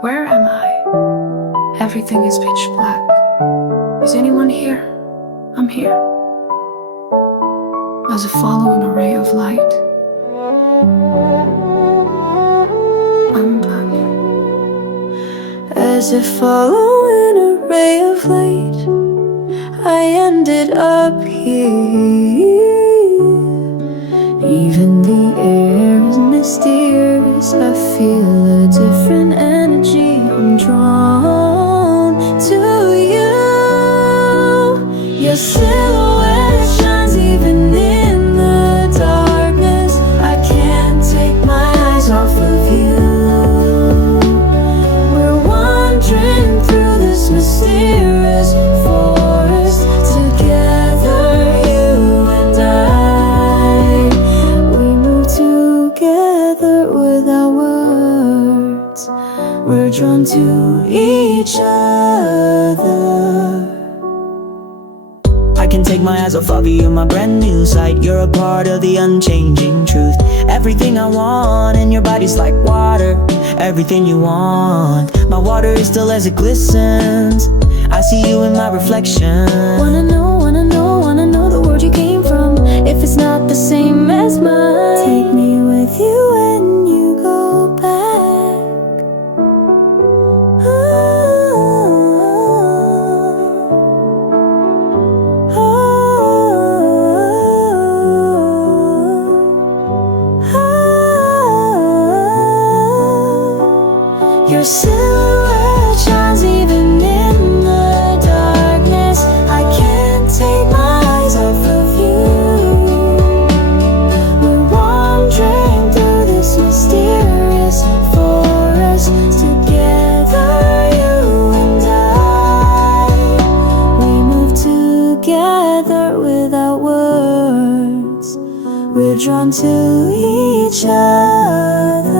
Where am I? Everything is pitch black. Is anyone here? I'm here. As I follow an array of light, I'm back. As I follow an array of light, I ended up here. Even the air is mysterious. I feel a different energy. I'm drawn to you. Your silhouette shines even in the darkness. I can't take my eyes off of you. We're wandering through this mysterious forest together, you and I. We move together without words. We're drawn to each other. I can take my eyes off of you, my brand new sight. You're a part of the unchanging truth. Everything I want, and your body's like water. Everything you want, my water is still as it glistens. I see you in my reflection. Wanna know the world you came from. If it's not the same as mine, take me with you when you go back. Your silhouette shines even in the darkness. I can't take my eyes off of you. We're wandering through this mysterious forest together, you and I. We move together without words. We're drawn to each other.